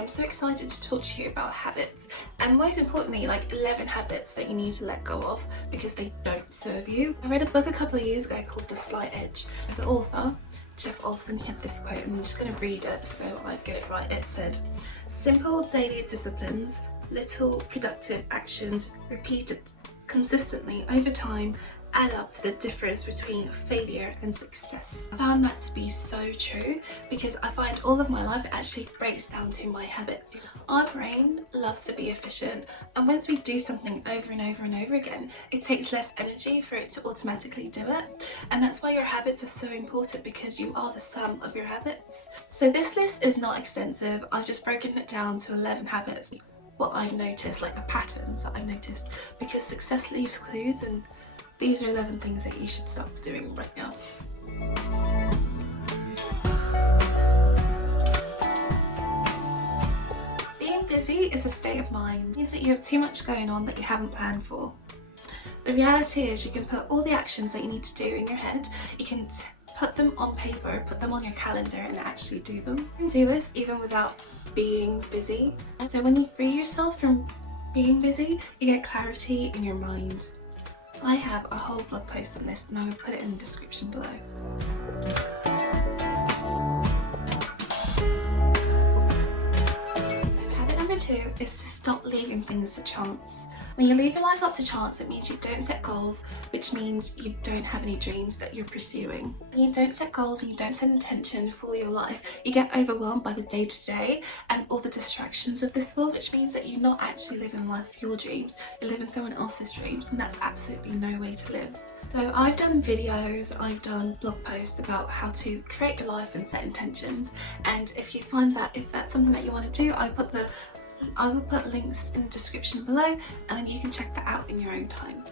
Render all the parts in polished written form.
I'm so excited to talk to you about habits, and most importantly, like 11 habits that you need to let go of because they don't serve you. I read a book a couple of years ago called The Slight Edge. The author, Jeff Olson, had this quote, and I'm just going to read it so I get it right. It said, "Simple daily disciplines, little productive actions repeated consistently over time add up to the difference between failure and success." I found that to be so true because I find all of my life actually breaks down to my habits. Our brain loves to be efficient, and once we do something over and over and over again, it takes less energy for it to automatically do it. And that's why your habits are so important, because you are the sum of your habits. So this list is not extensive. I've just broken it down to 11 habits. What I've noticed, like the patterns that I've noticed, because success leaves clues, and these are 11 things that you should stop doing right now. Being busy is a state of mind. It means that you have too much going on that you haven't planned for. The reality is you can put all the actions that you need to do in your head. You can put them on paper, put them on your calendar and actually do them. You can do this even without being busy. And so when you free yourself from being busy, you get clarity in your mind. I have a whole blog post on this and I will put it in the description below. So habit number 2 is to stop leaving things to chance. When you leave your life up to chance, it means you don't set goals, which means you don't have any dreams that you're pursuing. When you don't set goals and you don't set intention for your life, you get overwhelmed by the day-to-day and all the distractions of this world, which means that you're not actually living life of your dreams, you're living someone else's dreams, and that's absolutely no way to live. So I've done videos, I've done blog posts about how to create your life and set intentions, and if you find that, if that's something that you want to do, I will put links in the description below, and then you can check that out in your own time.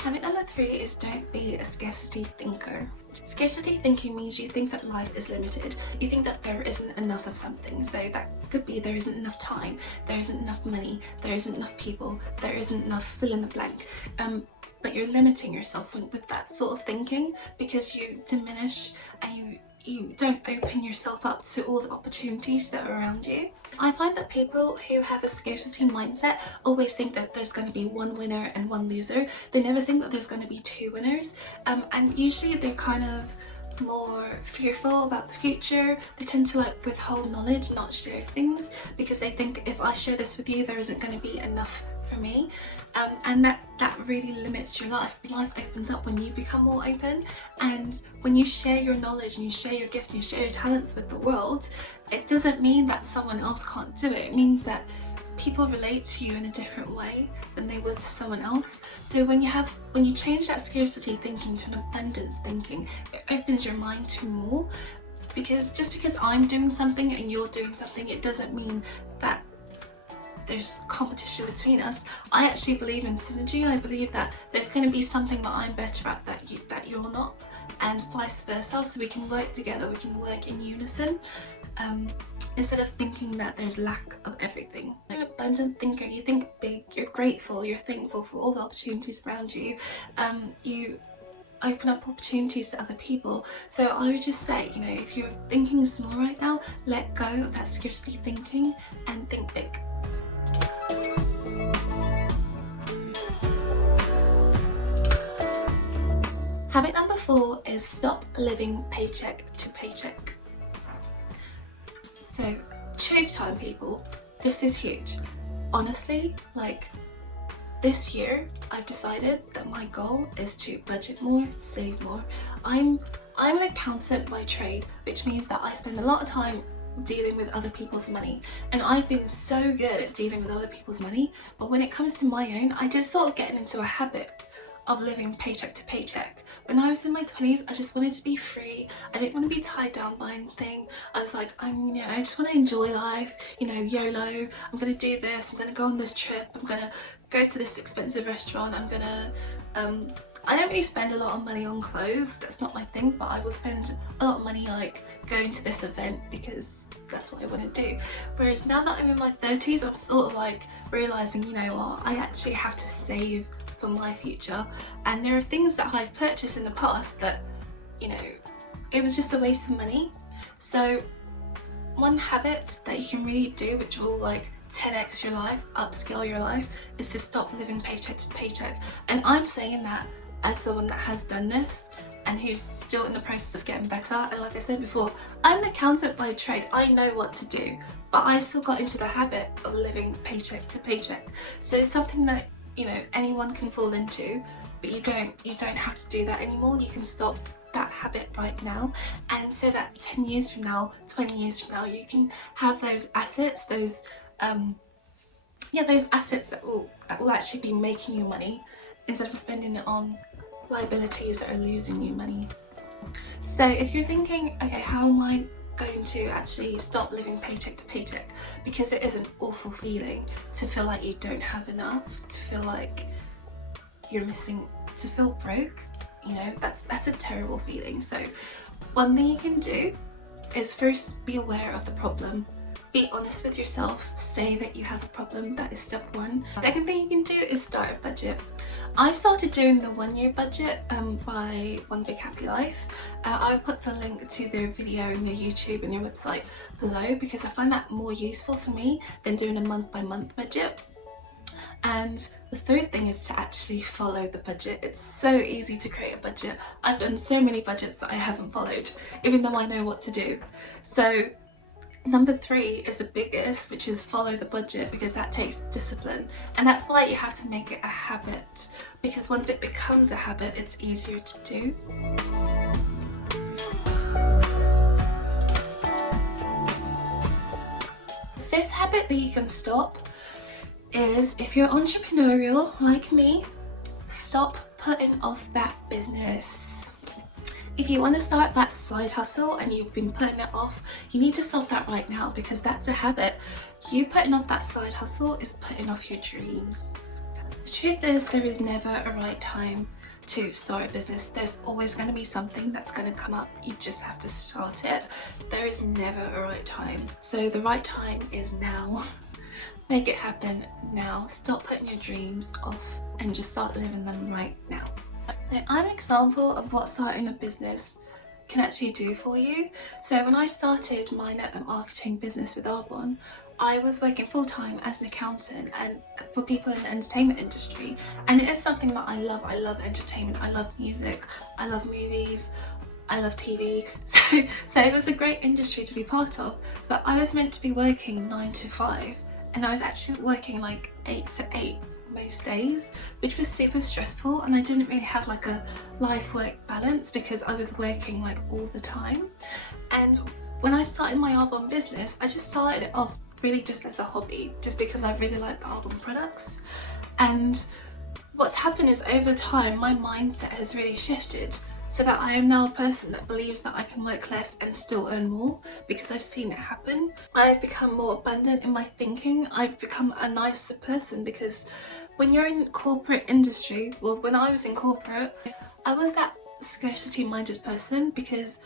Habit number 3 is don't be a scarcity thinker. Scarcity thinking means you think that life is limited. You think that there isn't enough of something. So that could be there isn't enough time, there isn't enough money, there isn't enough people, there isn't enough fill in the blank. But you're limiting yourself with that sort of thinking because you diminish and you don't open yourself up to all the opportunities that are around you. I find that people who have a scarcity mindset always think that there's going to be one winner and one loser. They never think that there's going to be two winners, and usually they're kind of more fearful about the future. They tend to like withhold knowledge, not share things, because they think if I share this with you, there isn't going to be enough for me, and that really limits your life. Life opens up when you become more open, and when you share your knowledge and you share your gift and you share your talents with the world, it doesn't mean that someone else can't do it. It means that people relate to you in a different way than they would to someone else. So when you change that scarcity thinking to an abundance thinking, it opens your mind to more, because just because I'm doing something and you're doing something, it doesn't mean that there's competition between us. I actually believe in synergy, and I believe that there's going to be something that I'm better at that you're not, and vice versa, so we can work together, we can work in unison, instead of thinking that there's lack of everything. You're an abundant thinker, you think big, you're grateful, you're thankful for all the opportunities around you, you open up opportunities to other people. So I would just say, if you're thinking small right now, let go of that scarcity thinking and think big. Habit number 4 is stop living paycheck to paycheck. So, truth time, people, this is huge. Honestly, this year I've decided that my goal is to budget more, save more. I'm an accountant by trade, which means that I spend a lot of time dealing with other people's money, and I've been so good at dealing with other people's money, but when it comes to my own, I just sort of get into a habit of living paycheck to paycheck. When I was in my 20s, I just wanted to be free. I didn't want to be tied down by anything. I was like, I just want to enjoy life, YOLO. I'm gonna do this, I'm gonna go on this trip, I'm gonna go to this expensive restaurant, I don't really spend a lot of money on clothes, that's not my thing, but I will spend a lot of money going to this event because that's what I want to do. Whereas now that I'm in my 30s, I'm sort of realising, I actually have to save for my future, and there are things that I've purchased in the past that you know, it was just a waste of money. So one habit that you can really do, which will like 10x your life, upscale your life, is to stop living paycheck to paycheck. And I'm saying that as someone that has done this and who's still in the process of getting better. And like I said before, I'm an accountant by trade. I know what to do, but I still got into the habit of living paycheck to paycheck. So it's something that, you know, anyone can fall into, but you don't have to do that anymore. You can stop that habit right now, and so that 10 years from now, 20 years from now, you can have those assets, those assets that will actually be making you money, instead of spending it on liabilities that are losing you money. So if you're thinking, okay, how am I going to actually stop living paycheck to paycheck, because it is an awful feeling to feel like you don't have enough, to feel like you're missing, to feel broke, you know, that's a terrible feeling. So one thing you can do is first be aware of the problem. Be honest with yourself, say that you have a problem. That is step one. Second thing you can do is start a budget. I've started doing the 1 year budget by One Big Happy Life. I'll put the link to their video in their YouTube and their website below, because I find that more useful for me than doing a month by month budget. And the third thing is to actually follow the budget. It's so easy to create a budget. I've done so many budgets that I haven't followed, even though I know what to do. So number 3 is the biggest, which is follow the budget, because that takes discipline. And that's why you have to make it a habit, because once it becomes a habit, it's easier to do. The 5th habit that you can stop is, if you're entrepreneurial like me, stop putting off that business. If you want to start that side hustle and you've been putting it off, you need to stop that right now, because that's a habit. You putting off that side hustle is putting off your dreams. The truth is, there is never a right time to start a business. There's always going to be something that's going to come up. You just have to start it. There is never a right time. So the right time is now. Make it happen now. Stop putting your dreams off and just start living them right now. So I'm an example of what starting a business can actually do for you. So when I started my network marketing business with Arbonne, I was working full-time as an accountant and for people in the entertainment industry, and it is something that I love. I love entertainment, I love music, I love movies, I love TV, so it was a great industry to be part of. But I was meant to be working 9 to 5, and I was actually working like 8 to 8 most days, which was super stressful, and I didn't really have like a life-work balance because I was working like all the time. And when I started my Arbonne business, I just started it off really just as a hobby, just because I really like the Arbonne products. And what's happened is, over time, my mindset has really shifted, so that I am now a person that believes that I can work less and still earn more, because I've seen it happen. I've become more abundant in my thinking. I've become a nicer person, because when you're in corporate industry, well, when I was in corporate, I was that scarcity minded person, because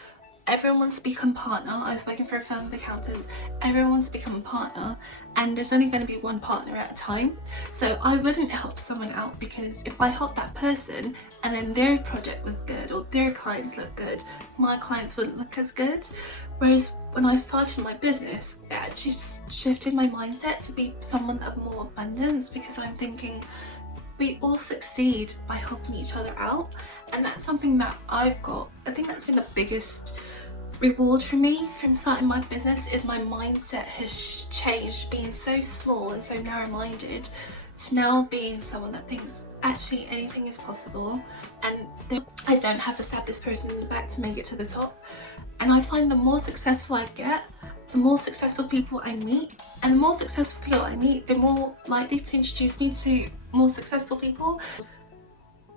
everyone wants to become partner. I was working for a firm of accountants. Everyone wants to become a partner, and there's only going to be one partner at a time. So I wouldn't help someone out, because if I helped that person and then their project was good or their clients look good, my clients wouldn't look as good. Whereas when I started my business, it actually shifted my mindset to be someone of more abundance, because I'm thinking we all succeed by helping each other out. And that's something that I've got. I think that's been the biggest reward for me from starting my business, is my mindset has changed, being so small and so narrow-minded to now being someone that thinks actually anything is possible, and I don't have to stab this person in the back to make it to the top. And I find the more successful I get, the more successful people I meet, and the more successful people I meet, the more likely to introduce me to more successful people.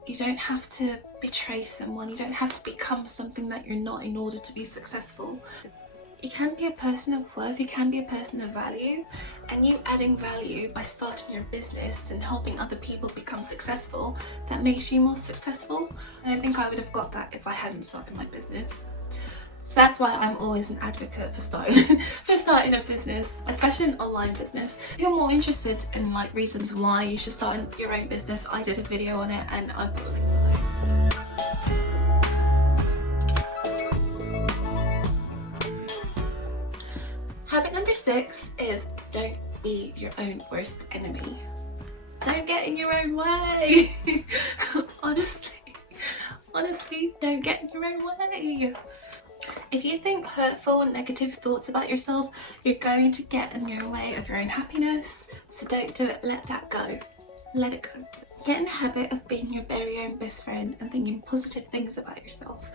You don't have to betray someone, you don't have to become something that you're not in order to be successful. You can be a person of worth, you can be a person of value, and you adding value by starting your business and helping other people become successful, that makes you more successful. And I think I would have got that if I hadn't started my business. So that's why I'm always an advocate for starting a business, especially an online business. If you're more interested in like reasons why you should start your own business, I did a video on it and I'll put a link below. Habit number 6 is don't be your own worst enemy. Don't get in your own way. honestly, don't get in your own way. If you think hurtful and negative thoughts about yourself, you're going to get in your way of your own happiness. So don't do it. Let that go. Let it go. Get in the habit of being your very own best friend and thinking positive things about yourself.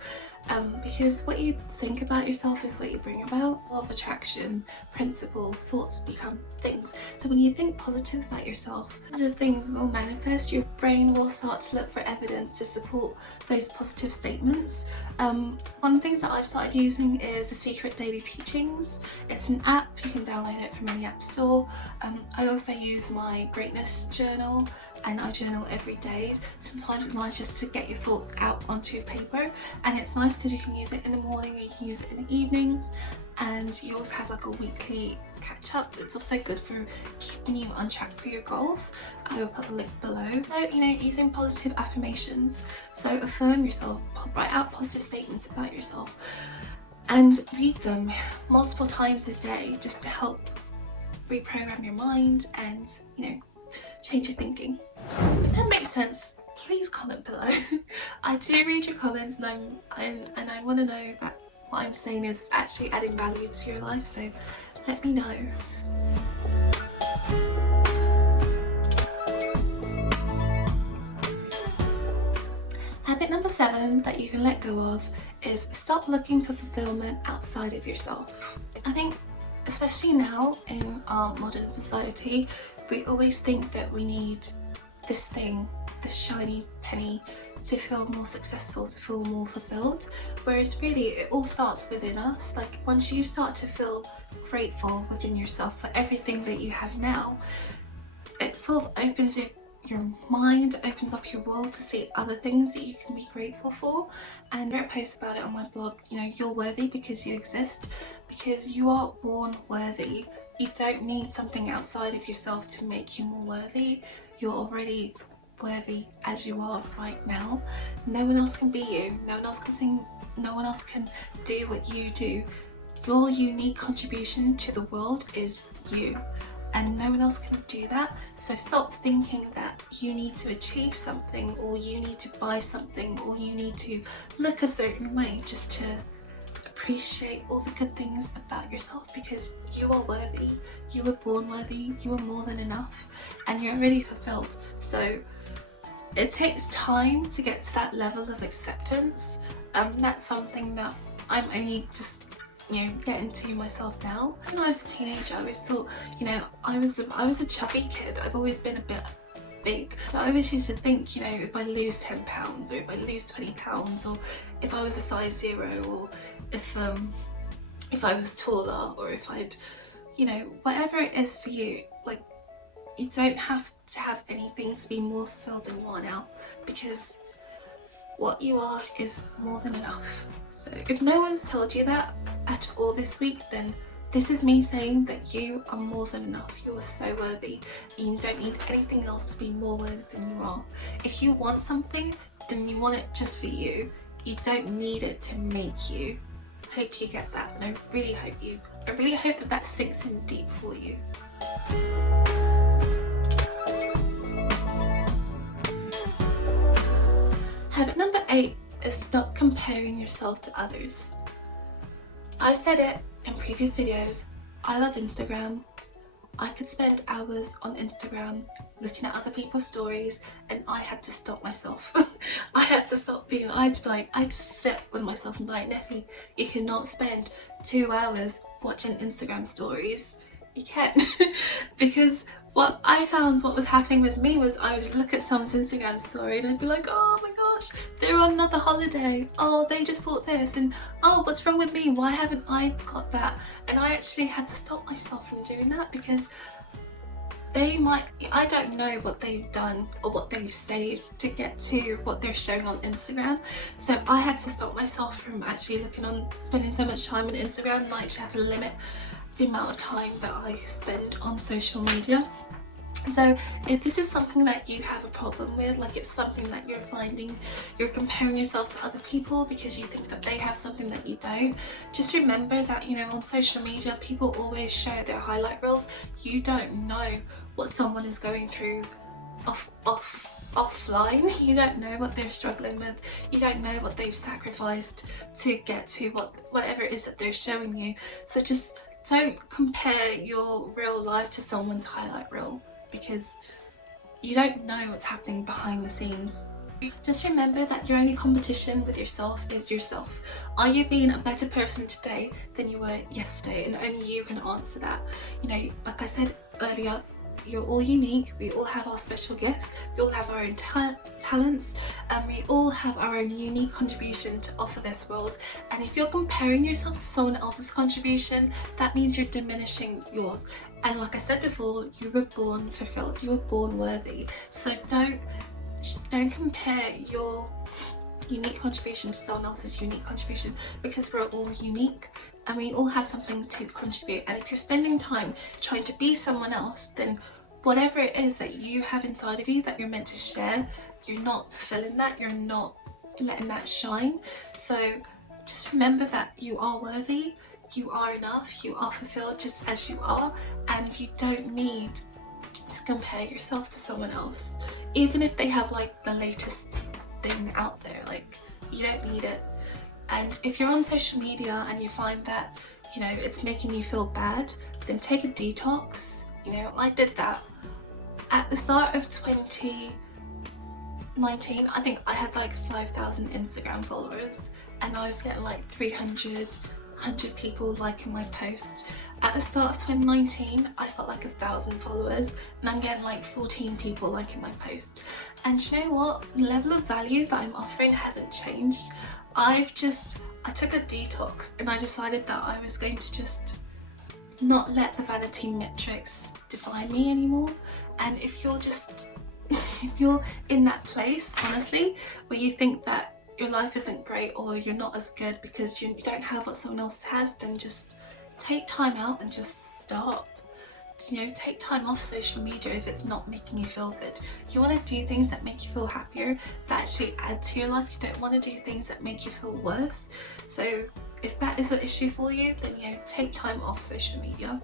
Because what you think about yourself is what you bring about. Law of attraction principle, thoughts become things. So when you think positive about yourself, positive things will manifest. Your brain will start to look for evidence to support those positive statements. One of the things that I've started using is the Secret Daily Teachings. It's an app, you can download it from any app store. I also use my greatness journal, and I journal every day. Sometimes it's nice just to get your thoughts out onto paper, and it's nice because you can use it in the morning or you can use it in the evening, and you also have like a weekly catch up. It's also good for keeping you on track for your goals. I will put the link below. So, using positive affirmations. So affirm yourself, write out positive statements about yourself and read them multiple times a day just to help reprogram your mind and change your thinking. If that makes sense, please comment below. I do read your comments, and I want to know that what I'm saying is actually adding value to your life, so let me know. Habit number 7 that you can let go of is stop looking for fulfillment outside of yourself. I think especially now in our modern society, we always think that we need this thing, this shiny penny, to feel more successful, to feel more fulfilled, whereas really it all starts within us. Like once you start to feel grateful within yourself for everything that you have now, it sort of opens your mind, opens up your world to see other things that you can be grateful for. And I wrote a post about it on my blog. You're worthy because you exist, because you are born worthy. You don't need something outside of yourself to make you more worthy. You're already worthy as you are right now. No one else can be you. No one else can sing. No one else can do what you do. Your unique contribution to the world is you, and no one else can do that. So stop thinking that you need to achieve something, or you need to buy something, or you need to look a certain way just to appreciate all the good things about yourself, because you are worthy. You were born worthy. You are more than enough, and you're already fulfilled. So it takes time to get to that level of acceptance. That's something that I'm only just getting to myself now. When I was a teenager, I always thought, I was a chubby kid. I've always been a bit big. So I always used to think, if I lose 10 pounds, or if I lose 20 pounds, or if I was a size 0, or if I was taller, or if I'd, whatever it is for you, like, you don't have to have anything to be more fulfilled than you are now, because what you are is more than enough. So if no one's told you that at all this week, then this is me saying that you are more than enough. You are so worthy, and you don't need anything else to be more worthy than you are. If you want something, then you want it just for you. You don't need it to make you. I hope you get that, and I really hope that sinks in deep for you. Habit number 8 is stop comparing yourself to others. I've said it in previous videos, I love Instagram. I could spend hours on Instagram looking at other people's stories, and I had to stop myself. I had to sit with myself and be like, Neffy, you cannot spend 2 hours watching Instagram stories. You can't. Because what I found, what was happening with me, was I would look at someone's Instagram story and I'd be like, oh my gosh, they're on another holiday. Oh, they just bought this, and oh, what's wrong with me? Why haven't I got that? And I actually had to stop myself from doing that, because I don't know what they've done or what they've saved to get to what they're showing on Instagram. So I had to stop myself from actually spending so much time on Instagram, and I actually had to limit the amount of time that I spend on social media. So if this is something that you have a problem with, like it's something that you're finding you're comparing yourself to other people because you think that they have something that you don't, just remember that, you know, on social media people always show their highlight reels. You don't know what someone is going through offline. You don't know what they're struggling with. You don't know what they've sacrificed to get to whatever it is that they're showing you. So just don't compare your real life to someone's highlight reel, because you don't know what's happening behind the scenes. Just remember that your only competition with yourself is yourself. Are you being a better person today than you were yesterday? And only you can answer that. You know, like I said earlier, you're all unique. We all have our special gifts. We all have our own talents, and we all have our own unique contribution to offer this world. And if you're comparing yourself to someone else's contribution, that means you're diminishing yours. And like I said before, you were born fulfilled. You were born worthy. So don't compare your unique contribution to someone else's unique contribution, because we're all unique and we all have something to contribute. And if you're spending time trying to be someone else, then whatever it is that you have inside of you that you're meant to share, you're not fulfilling that, you're not letting that shine. So just remember that you are worthy, you are enough, you are fulfilled just as you are, and you don't need to compare yourself to someone else. Even if they have like the latest thing out there, like, you don't need it. And if you're on social media and you find that, you know, it's making you feel bad, then take a detox. You know, I did that at the start of 2019. I think I had like 5,000 Instagram followers, and I was getting like 300 people liking my post. At the start of 2019, I've got like 1,000 followers, and I'm getting like 14 people liking my post. And you know what? The level of value that I'm offering hasn't changed. I took a detox, and I decided that I was going to just not let the vanity metrics define me anymore. And if you're in that place, honestly, where you think that your life isn't great or you're not as good because you don't have what someone else has, then just take time out and just stop. You know, take time off social media if it's not making you feel good. You want to do things that make you feel happier, that actually add to your life. You don't want to do things that make you feel worse. So if that is an issue for you, then, you know, take time off social media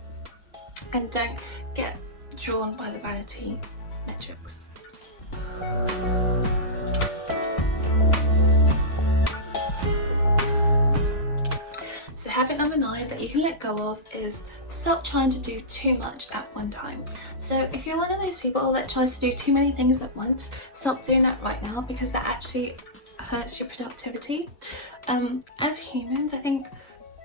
and don't get drawn by the vanity metrics. So habit number 9 that you can let go of is stop trying to do too much at one time. So if you're one of those people that tries to do too many things at once, stop doing that right now, because that actually hurts your productivity. As humans, I think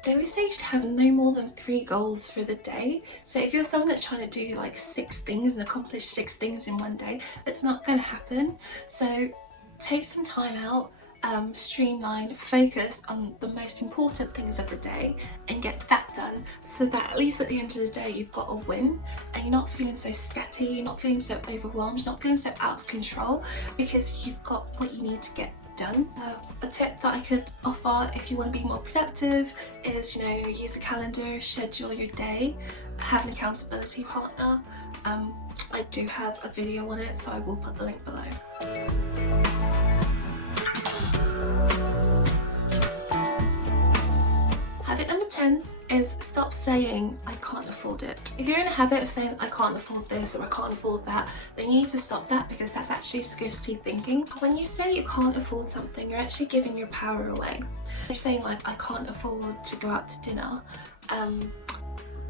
they always say you should have no more than 3 goals for the day. So if you're someone that's trying to do like 6 things and accomplish 6 things in one day, it's not going to happen. So take some time out, streamline, focus on the most important things of the day and get that done, so that at least at the end of the day you've got a win and you're not feeling so scatty, you're not feeling so overwhelmed, you're not feeling so out of control, because you've got what you need to get done. A tip that I could offer if you want to be more productive is, you know, use a calendar, schedule your day, have an accountability partner. I do have a video on it, so I will put the link below. Habit number 10 is stop saying I can't afford it. If you're in a habit of saying I can't afford this or I can't afford that, then you need to stop that, because that's actually scarcity thinking. When you say you can't afford something, you're actually giving your power away. You're saying like, I can't afford to go out to dinner.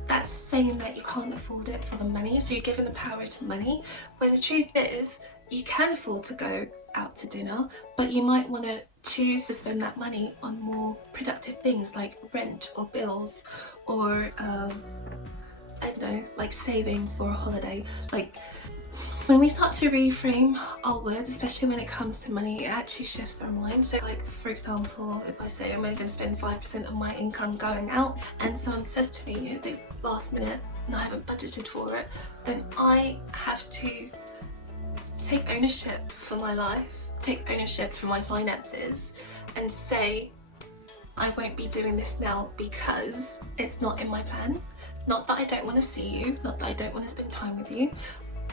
That's saying that you can't afford it for the money, so you're giving the power to money. When the truth is, you can afford to go out to dinner, but you might want to choose to spend that money on more productive things like rent or bills, or I don't know, like saving for a holiday. Like, when we start to reframe our words, especially when it comes to money, it actually shifts our mind. So like, for example, if I say I'm only going to spend 5% of my income going out, and someone says to me, you know, the last minute, and I haven't budgeted for it, then I have to take ownership for my life, take ownership for my finances, and say I won't be doing this now because it's not in my plan. Not that I don't want to see you, not that I don't want to spend time with you,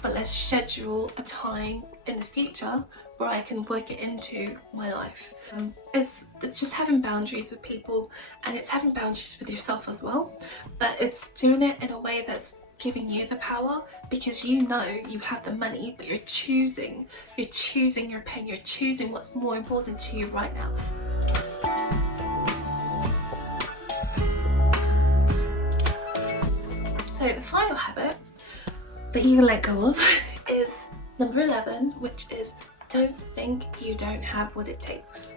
but let's schedule a time in the future where I can work it into my life. It's just having boundaries with people, and it's having boundaries with yourself as well, but it's doing it in a way that's giving you the power, because you know you have the money, but you're choosing your pain, you're choosing what's more important to you right now. So the final habit that you let go of is number 11, which is don't think you don't have what it takes.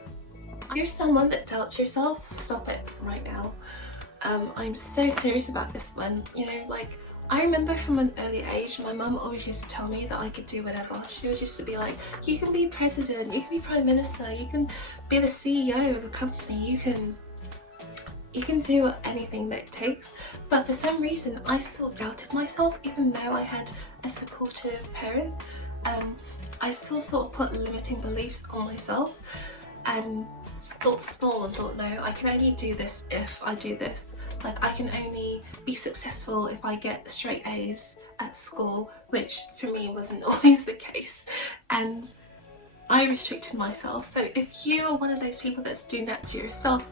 If you're someone that doubts yourself, stop it right now. I'm so serious about this one. You know, like, I remember from an early age, my mum always used to tell me that I could do whatever. She always used to be like, you can be president, you can be prime minister, you can be the CEO of a company, you can do anything that it takes. But for some reason, I still doubted myself, even though I had a supportive parent. I still sort of put limiting beliefs on myself and thought small and thought, no, I can only do this if I do this. Like, I can only be successful if I get straight A's at school, which for me wasn't always the case. And I restricted myself. So if you are one of those people that's doing that to yourself,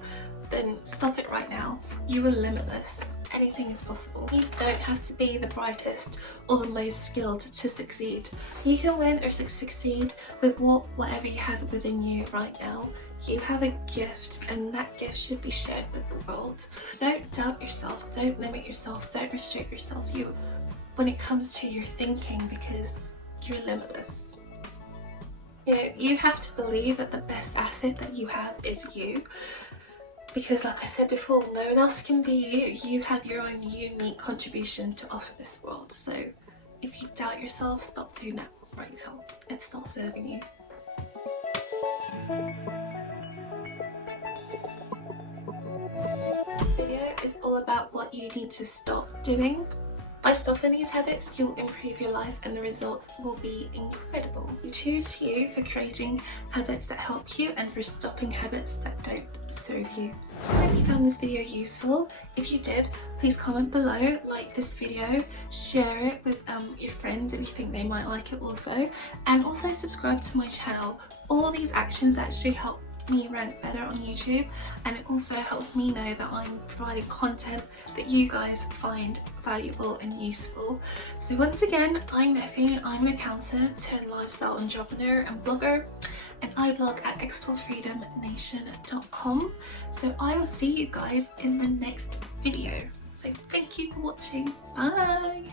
then stop it right now. You are limitless. Anything is possible. You don't have to be the brightest or the most skilled to succeed. You can win or succeed with whatever you have within you right now. You have a gift, and that gift should be shared with the world. Don't doubt yourself, don't limit yourself, don't restrict yourself when it comes to your thinking, because you're limitless. You know, you have to believe that the best asset that you have is you. Because like I said before, no one else can be you. You have your own unique contribution to offer this world. So if you doubt yourself, stop doing that right now. It's not serving you. This video is all about what you need to stop doing. By stopping these habits, you'll improve your life and the results will be incredible. You choose you for creating habits that help you and for stopping habits that don't serve you. So I hope you found this video useful. If you did, please comment below, like this video, share it with your friends if you think they might like it also, and also subscribe to my channel. All these actions actually help me rank better on YouTube, and it also helps me know that I'm providing content that you guys find valuable and useful. So once again, I'm Neffy, I'm an accountant turned lifestyle entrepreneur and blogger, and I blog at explorefreedomnation.com. So I will see you guys in the next video. So thank you for watching. Bye!